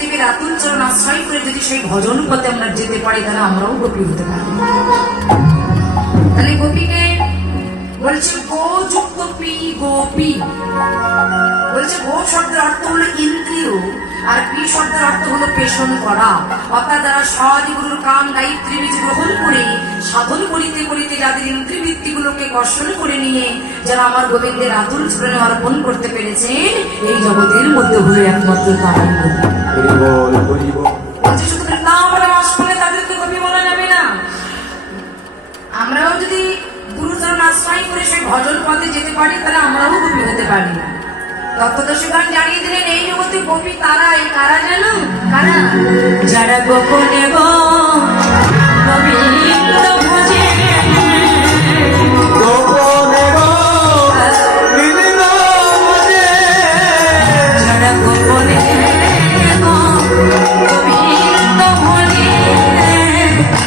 দেবের আতুল চরণ আশ্রয় করে যদি সেই ভজন পথে আমরা যেতে পারি, তাহলে আমরাও গোপী হতে পারি। তাহলে গোপীকে বলছে পি গোপী বলছে, গো শব্দের অর্থ হলো ইন্দ্রিয়, আর পি শব্দের অর্থ হলো করা। অর্থাৎ যারা কাম গায়ত্রী বীজ গ্রহণ করে, সাধন করিতে করিতে যাদের ইন্দ্রিবৃত্তিগুলোকে কর্ষণ করে নিয়ে যারা আমার গোবিন্দের আতুল চরণে অর্পণ করতে পেরেছেন, এই জগতের মধ্যে হলো একমাত্র তারাই গোপী হরি বল হরি বল বলছে শুধু নাম বাস করলে তাদেরকে কবি বলা যাবে না। আমরাও যদি গুরুচরণ আশ্রয় করে সেই ভজন পথে যেতে পারি তাহলে আমরাও কবি হতে পারি। তত্ত্বদর্শিগণ জানিয়ে দিলেন এই জগতে কবি তারা এই কারা জানো কারা? যারা গোপনে গো কবি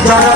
যারা